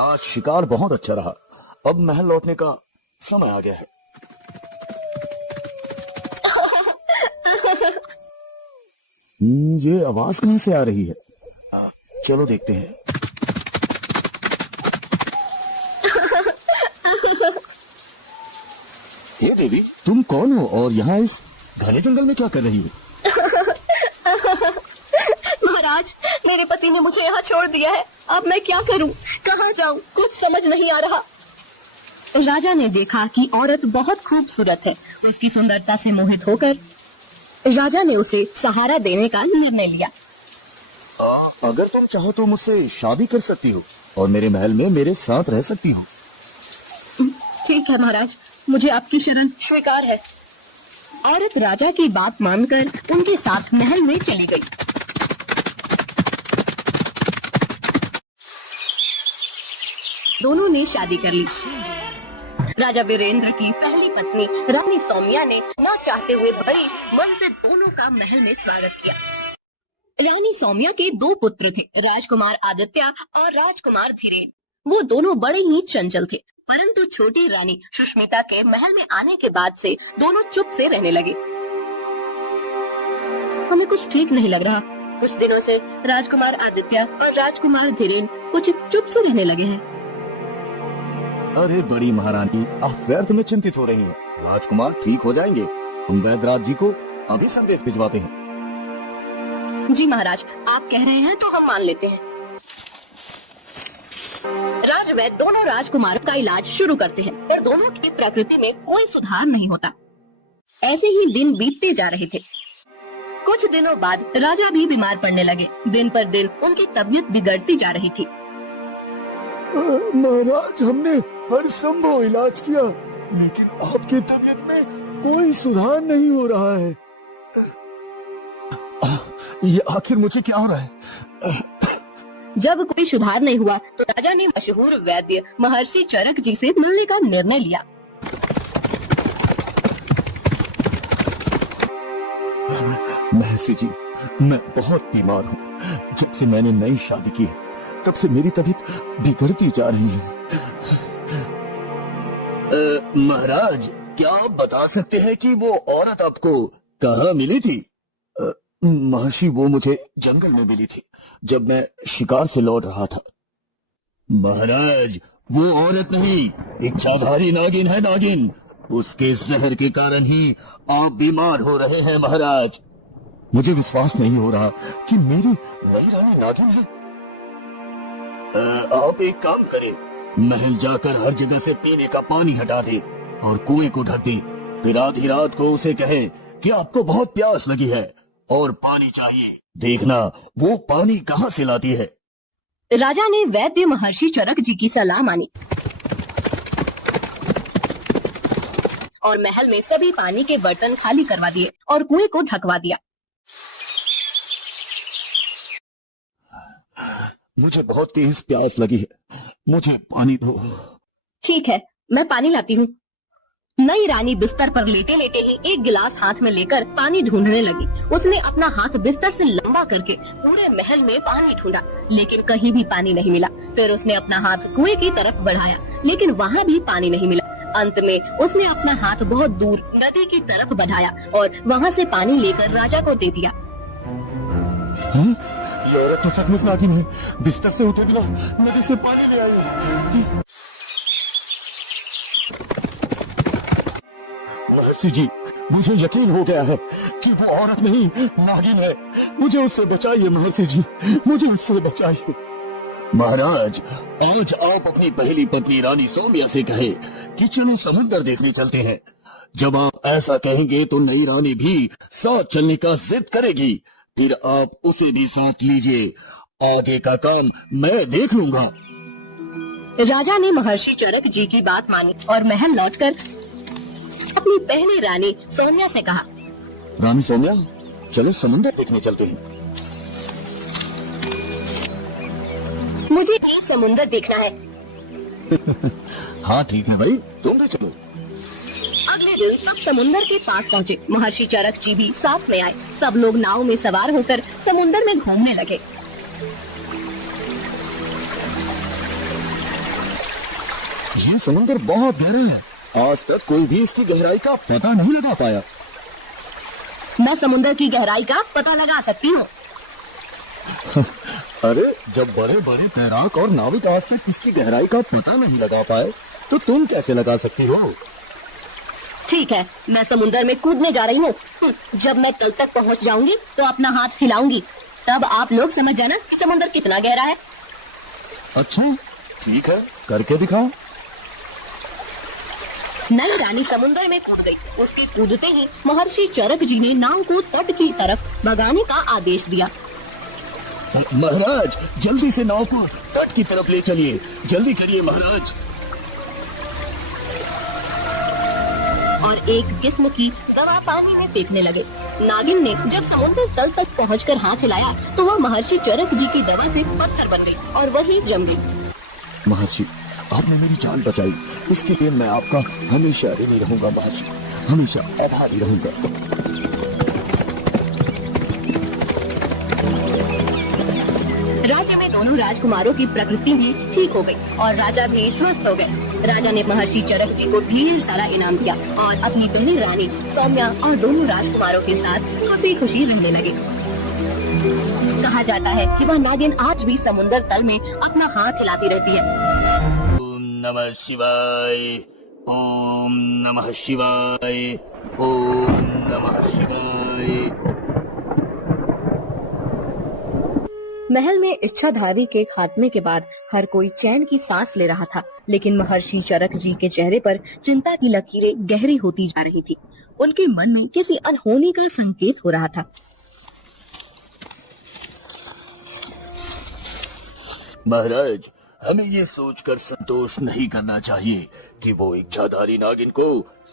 आज शिकार बहुत अच्छा रहा। अब महल लौटने का समय आ गया है। ये आवाज कहां से आ रही है? चलो देखते हैं। हे देवी, तुम कौन हो और यहाँ इस घने जंगल में क्या कर रही हो? महाराज, मेरे पति ने मुझे यहाँ छोड़ दिया है। अब मैं क्या करूँ, कहाँ जाऊँ, कुछ समझ नहीं आ रहा। राजा ने देखा कि औरत बहुत खूबसूरत है। उसकी सुंदरता से मोहित होकर राजा ने उसे सहारा देने का निर्णय लिया। अगर तुम चाहो तो मुझसे शादी कर सकती हो और मेरे महल में मेरे साथ रह सकती हो। ठीक है महाराज, मुझे आपकी शरण स्वीकार है। औरत राजा की बात मानकर उनके साथ महल में चली गई। दोनों ने शादी कर ली। राजा वीरेंद्र की पहली पत्नी रानी सौम्या ने न चाहते हुए बड़ी मन से दोनों का महल में स्वागत किया। रानी सौम्या के 2 पुत्र थे, राजकुमार आदित्य और राजकुमार धीरेन। वो दोनों बड़े ही चंचल थे, परंतु छोटी रानी सुष्मिता के महल में आने के बाद से दोनों चुप से रहने लगे। हमें कुछ ठीक नहीं लग रहा। कुछ दिनों से राजकुमार आदित्य और राजकुमार धीरेन कुछ चुप से रहने लगे हैं। अरे बड़ी महारानी, आप व्यर्थ में चिंतित हो रही हैं। राजकुमार ठीक हो जाएंगे। हम वैद्यराज जी को अभी संदेश भिजवाते हैं। जी महाराज, आप कह रहे हैं तो हम मान लेते हैं। राजवैद्य दोनों राजकुमारों का इलाज शुरू करते हैं, पर दोनों की प्रकृति में कोई सुधार नहीं होता। ऐसे ही दिन बीतते जा रहे थे। कुछ दिनों बाद राजा भी बीमार पड़ने लगे। दिन पर दिन उनकी तबीयत बिगड़ती जा रही थी। महाराज, हमने हर संभव इलाज किया, लेकिन आपकी तबीयत में कोई सुधार नहीं हो रहा है। ये आखिर मुझे क्या हो रहा है? जब कोई सुधार नहीं हुआ तो राजा ने मशहूर वैद्य महर्षि चरक जी से मिलने का निर्णय लिया। महर्षि जी, मैं बहुत बीमार हूँ। जब से मैंने नई शादी की है तब से मेरी तबीयत बिगड़ती जा रही है। महाराज, क्या आप बता सकते हैं कि वो औरत आपको कहाँ मिली थी? महर्षि, वो मुझे जंगल में मिली थी जब मैं शिकार से लौट रहा था। महाराज, वो औरत नहीं, इच्छाधारी नागिन है, नागिन। उसके जहर के कारण ही आप बीमार हो रहे हैं महाराज। मुझे विश्वास नहीं हो रहा कि मेरी नई रानी नागिन है। आप एक काम करें, महल जाकर हर जगह से पीने का पानी हटा दे और कुएं को ढक दे। फिर आधी रात को उसे कहें कि आपको बहुत प्यास लगी है और पानी चाहिए। देखना वो पानी कहाँ से लाती है। राजा ने वैद्य महर्षि चरक जी की सलाह मानी और महल में सभी पानी के बर्तन खाली करवा दिए और कुएं को ढकवा दिया। मुझे बहुत तेज प्यास लगी है, मुझे पानी दो। ठीक है, मैं पानी लाती हूँ। नई रानी बिस्तर पर लेटे लेटे ही एक गिलास हाथ में लेकर पानी ढूंढने लगी। उसने अपना हाथ बिस्तर से लंबा करके पूरे महल में पानी ढूंढा, लेकिन कहीं भी पानी नहीं मिला। फिर उसने अपना हाथ कुएं की तरफ बढ़ाया, लेकिन वहाँ भी पानी नहीं मिला। अंत में उसने अपना हाथ बहुत दूर नदी की तरफ बढ़ाया और वहाँ से पानी लेकर राजा को दे दिया। ये औरत तो सचमुच नागिन है। बिस्तर से उठे बिना नदी से पानी ले आई। महर्षि जी, मुझे यकीन हो गया है कि वो औरत नहीं, नागिन है। मुझे उससे बचाइए महर्षि जी, मुझे उससे बचाइए। महाराज, आज आप अपनी पहली पत्नी रानी सौम्या से कहे कि चलो समुद्र देखने चलते हैं। जब आप ऐसा कहेंगे तो नई रानी भी साथ चलने का जिद करेगी। फिर आप उसे भी साथ लीजिए। आगे का काम मैं देख लूंगा। राजा ने महर्षि चरक जी की बात मानी और महल लौटकर अपनी पहली रानी सौम्या से कहा, रानी सौम्या, चलो समुद्र देखने चलते हैं। मुझे भी समुद्र देखना है। हाँ ठीक है भाई, तुम भी चलो। अगले दिन सब समुद्र के पास पहुँचे। महर्षि चरक जी भी साथ में आए। सब लोग नाव में सवार होकर समुद्र में घूमने लगे। ये समुंदर बहुत गहरा है। आज तक कोई भी इसकी गहराई का पता नहीं लगा पाया। मैं समुंदर की गहराई का पता लगा सकती हूँ। अरे जब बड़े बड़े तैराक और नाविक आज तक इसकी गहराई का पता नहीं लगा पाए तो तुम कैसे लगा सकती हो? ठीक है, मैं समुंदर में कूदने जा रही हूँ। जब मैं तल तक पहुँच जाऊंगी तो अपना हाथ हिलाऊंगी, तब आप लोग समझ जाना कि समुंदर कितना गहरा है। अच्छा ठीक है, करके दिखाओ। नई रानी समुंदर में कूद गई। उसके कूदते ही महर्षि चरक जी ने नाव को तट की तरफ भगाने का आदेश दिया। महाराज जल्दी से नाव को तट की तरफ ले चलिए, जल्दी करिए महाराज। और एक किस्म की दवा पानी में फेंकने लगे। नागिन ने जब समुद्र तल तक पहुंचकर हाथ हिलाया तो वह महर्षि चरक जी की दवा से पत्थर बन गई और वही जम गई। महर्षि आपने मेरी जान बचाई, इसके लिए मैं आपका हमेशा ऋणी रहूंगा महर्षि, हमेशा आभारी रहूंगा। राज्य में दोनों राजकुमारों की प्रकृति भी ठीक हो गई और राजा भी स्वस्थ हो गए। राजा ने महर्षि चरक जी को ढेर सारा इनाम दिया और अपनी बहन रानी सौम्या और दोनों राजकुमारों के साथ खुशी खुशी रहने लगे। कहा जाता है कि वह नागिन आज भी समुद्र तल में अपना हाथ हिलाती रहती है। ओम नमः शिवाय, ओम नमः शिवाय, ओम नमः शिवाय। महल में इच्छाधारी के खात्मे के बाद हर कोई चैन की सांस ले रहा था, लेकिन महर्षि चरक जी के चेहरे पर चिंता की लकीरें गहरी होती जा रही थी। उनके मन में किसी अनहोनी का संकेत हो रहा था। महाराज हमें ये सोचकर संतोष नहीं करना चाहिए कि वो इच्छाधारी नागिन को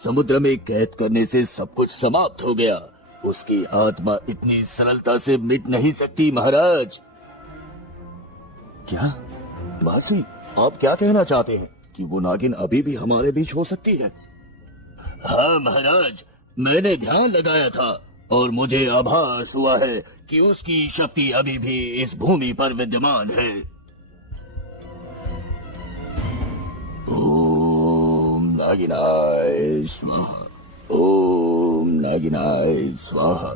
समुद्र में कैद करने से सब कुछ समाप्त हो गया। उसकी आत्मा इतनी सरलता से मिट नहीं सकती महाराज। क्या महर्षि आप क्या कहना चाहते हैं कि वो नागिन अभी भी हमारे बीच हो सकती है? हाँ महाराज, मैंने ध्यान लगाया था और मुझे आभास हुआ है कि उसकी शक्ति अभी भी इस भूमि पर विद्यमान है। ओम नागिनाय स्वाहा, ओम नागिनाय स्वाहा,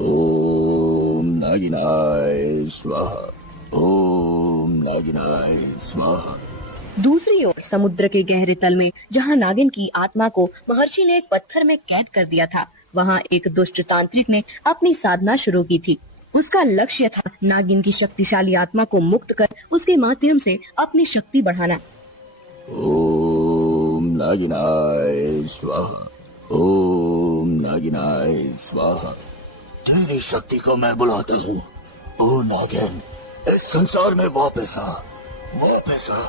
ओम नागिनाय स्वाहा, ओम नागिनाय स्वाहा। दूसरी ओर समुद्र के गहरे तल में जहाँ नागिन की आत्मा को महर्षि ने एक पत्थर में कैद कर दिया था, वहाँ एक दुष्ट तांत्रिक ने अपनी साधना शुरू की थी। उसका लक्ष्य था नागिन की शक्तिशाली आत्मा को मुक्त कर उसके माध्यम से अपनी शक्ति बढ़ाना। ओम नागिनाय स्वाहा, ओम नागिनाय स्वाहा। तेरी शक्ति को मैं बुलाता हूँ। ओ नागिन, इस संसार में वापस आ, वापस आ।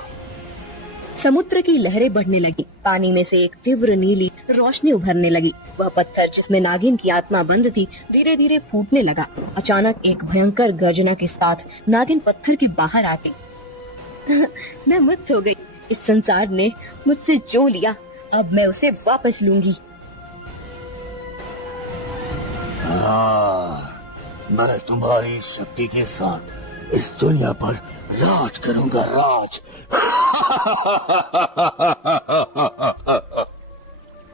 समुद्र की लहरें बढ़ने लगी। पानी में से एक तीव्र नीली रोशनी उभरने लगी। वह पत्थर जिसमें नागिन की आत्मा बंद थी धीरे धीरे फूटने लगा। अचानक एक भयंकर गर्जना के साथ नागिन पत्थर के बाहर आ गई। मैं मुक्त हो गई। इस संसार ने मुझसे जो लिया अब मैं उसे वापस लूंगी। मैं तुम्हारी शक्ति के साथ इस दुनिया पर राज करूंगा, राज।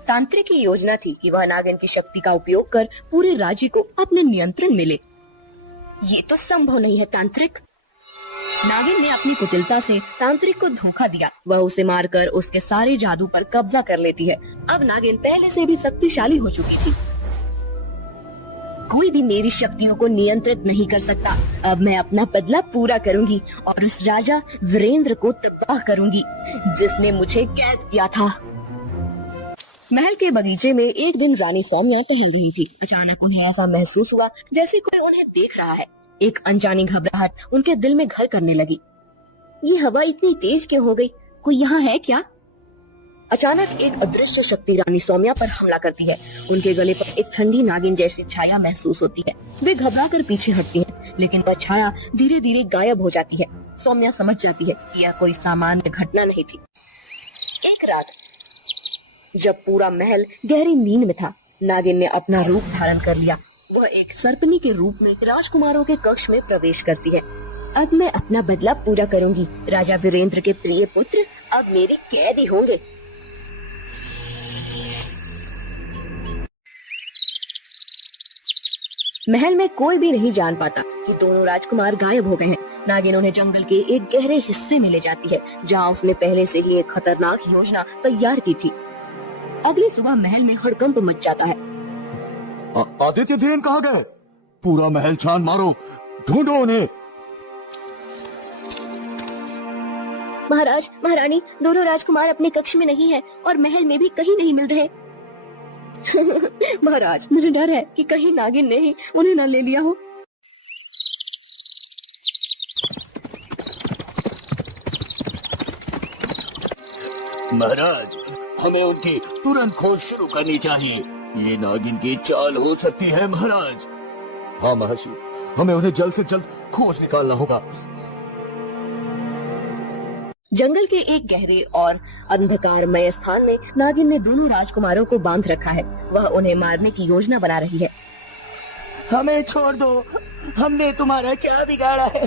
तांत्रिक की योजना थी कि वह नागिन की शक्ति का उपयोग कर पूरे राज्य को अपने नियंत्रण में ले। ये तो संभव नहीं है तांत्रिक। नागिन ने अपनी कुटिलता से तांत्रिक को धोखा दिया। वह उसे मारकर उसके सारे जादू पर कब्जा कर लेती है। अब नागिन पहले से भी शक्तिशाली हो चुकी थी। कोई भी मेरी शक्तियों को नियंत्रित नहीं कर सकता। अब मैं अपना बदला पूरा करूंगी और उस राजा वीरेंद्र को तबाह करूंगी जिसने मुझे कैद किया था। महल के बगीचे में एक दिन रानी सौम्या टहल रही थी। अचानक उन्हें ऐसा महसूस हुआ जैसे कोई उन्हें देख रहा है। एक अनजानी घबराहट उनके दिल में घर करने लगी। ये हवा इतनी तेज क्यों हो गई? कोई यहाँ है क्या? अचानक एक अदृश्य शक्ति रानी सौम्या पर हमला करती है। उनके गले पर एक ठंडी नागिन जैसी छाया महसूस होती है। वे घबराकर पीछे हटती हैं, लेकिन वह छाया धीरे धीरे गायब हो जाती है। सौम्या समझ जाती है कि यह कोई सामान्य घटना नहीं थी। एक रात जब पूरा महल गहरी नींद में था, नागिन ने अपना रूप धारण कर लिया। वह एक सर्पनी के रूप में राजकुमारों के कक्ष में प्रवेश करती है। अब मैं अपना बदला पूरा करूंगी। राजा वीरेंद्र के प्रिय पुत्र अब मेरे कैद ही होंगे। महल में कोई भी नहीं जान पाता कि दोनों राजकुमार गायब हो गए हैं। नागिन उन्हें जंगल के एक गहरे हिस्से में ले जाती है, जहाँ उसने पहले से ही एक खतरनाक योजना तैयार की थी। अगली सुबह महल में हड़कंप मच जाता है। आदित्य धीरेन कहाँ गए? पूरा महल छान मारो, ढूंढो उन्हें। महाराज, महारानी, दोनों राजकुमार अपने कक्ष में नहीं है और महल में भी कहीं नहीं मिल रहे। महाराज, मुझे डर है कि कहीं नागिन ने ही उन्हें न ले लिया हो। महाराज, हमें उनकी तुरंत खोज शुरू करनी चाहिए। ये नागिन की चाल हो सकती है महाराज। हाँ महर्षि, हमें उन्हें जल्द से जल्द खोज निकालना होगा। जंगल के एक गहरे और अंधकारमय स्थान में नागिन ने दोनों राजकुमारों को बांध रखा है। वह उन्हें मारने की योजना बना रही है। हमें छोड़ दो, हमने तुम्हारा क्या बिगाड़ा है?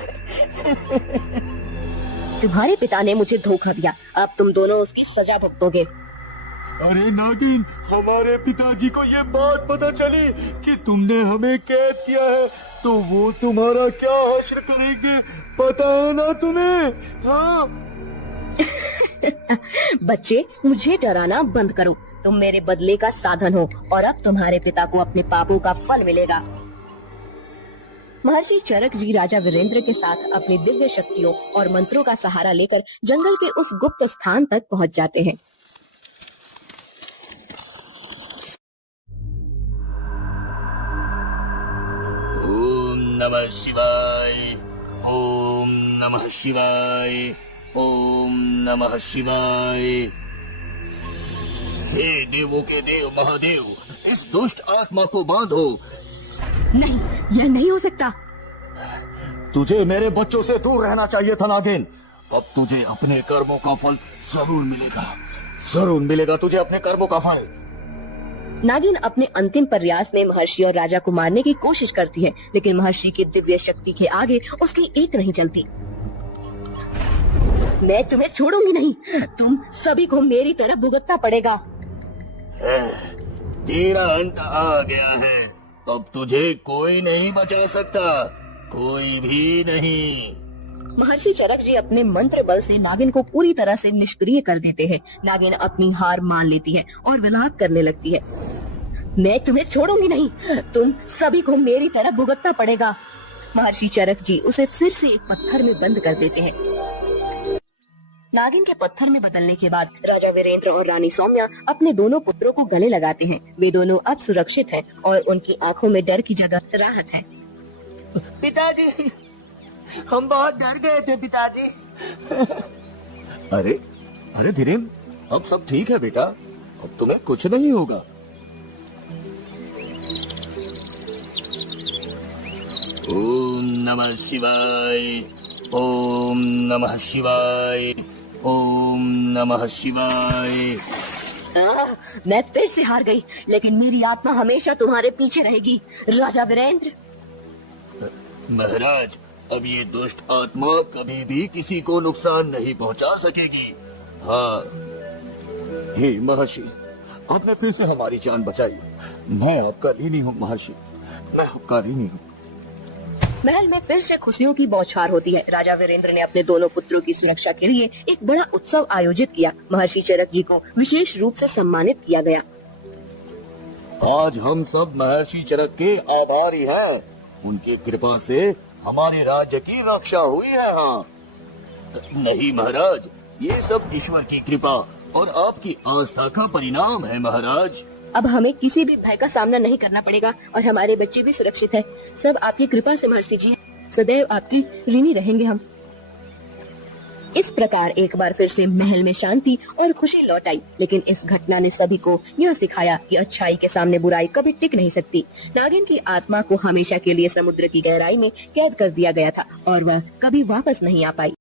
तुम्हारे पिता ने मुझे धोखा दिया, अब तुम दोनों उसकी सजा भुगतोगे। अरे नागिन, हमारे पिताजी को ये बात पता चली कि तुमने हमें कैद किया है तो वो तुम्हारा क्या हश्र करेंगे, पता है ना तुम्हें? हाँ। बच्चे, मुझे डराना बंद करो। तुम मेरे बदले का साधन हो और अब तुम्हारे पिता को अपने पापों का फल मिलेगा। महर्षि चरक जी राजा वीरेंद्र के साथ अपनी दिव्य शक्तियों और मंत्रों का सहारा लेकर जंगल के उस गुप्त स्थान तक पहुंच जाते हैं। ओम नमः शिवाय, ओम नमः शिवाय, ओम नमः शिवाय। हे देवों के देव महादेव, इस दुष्ट आत्मा को बांधो। नहीं, यह नहीं हो सकता। तुझे मेरे बच्चों से दूर रहना चाहिए था नागिन। अब तुझे अपने कर्मों का फल जरूर मिलेगा, जरूर मिलेगा तुझे अपने कर्मों का फल। नागिन अपने अंतिम प्रयास में महर्षि और राजा को मारने की कोशिश करती है, लेकिन महर्षि की दिव्य शक्ति के आगे उसकी एक नहीं चलती। मैं तुम्हें छोड़ूंगी नहीं, तुम सभी को मेरी तरफ भुगतना पड़ेगा। तेरा अंत आ गया है, अब तुझे कोई नहीं बचा सकता, कोई भी नहीं। महर्षि चरक जी अपने मंत्र बल से नागिन को पूरी तरह से निष्क्रिय कर देते हैं। नागिन अपनी हार मान लेती है और विलाप करने लगती है। मैं तुम्हें छोड़ूंगी नहीं, तुम सभी को मेरी तरफ भुगतना पड़ेगा। महर्षि चरक जी उसे फिर से एक पत्थर में बंद कर देते हैं। नागिन के पत्थर में बदलने के बाद राजा वीरेंद्र और रानी सौम्या अपने दोनों पुत्रों को गले लगाते हैं। वे दोनों अब सुरक्षित हैं और उनकी आंखों में डर की जगह राहत है। पिताजी, हम बहुत डर गए थे पिताजी। अरे अरे धीरेन, अब सब ठीक है बेटा, अब तुम्हें कुछ नहीं होगा। ओम नमः शिवाय, ओम नमः शिवाय, ओम नमः शिवाय। मैं फिर से हार गई, लेकिन मेरी आत्मा हमेशा तुम्हारे पीछे रहेगी राजा वीरेंद्र। महाराज, अब ये दुष्ट आत्मा कभी भी किसी को नुकसान नहीं पहुंचा सकेगी। हाँ, हे महर्षि, आपने फिर से हमारी जान बचाई। मैं आपका ऋणी हूँ महर्षि, मैं आपका ऋणी हूँ। महल में फिर से खुशियों की बौछार होती है। राजा वीरेंद्र ने अपने दोनों पुत्रों की सुरक्षा के लिए एक बड़ा उत्सव आयोजित किया। महर्षि चरक जी को विशेष रूप से सम्मानित किया गया। आज हम सब महर्षि चरक के आभारी हैं। उनकी कृपा से हमारे राज्य की रक्षा हुई है। हाँ, नहीं महाराज, ये सब ईश्वर की कृपा और आपकी आस्था का परिणाम है महाराज। अब हमें किसी भी भय का सामना नहीं करना पड़ेगा और हमारे बच्चे भी सुरक्षित हैं। सब आपकी कृपा से महर्षि जी, सदैव आपकी ऋणी रहेंगे हम। इस प्रकार एक बार फिर से महल में शांति और खुशी लौट आई। लेकिन इस घटना ने सभी को यह सिखाया कि अच्छाई के सामने बुराई कभी टिक नहीं सकती। नागिन की आत्मा को हमेशा के लिए समुद्र की गहराई में कैद कर दिया गया था और वह कभी वापस नहीं आ पाई।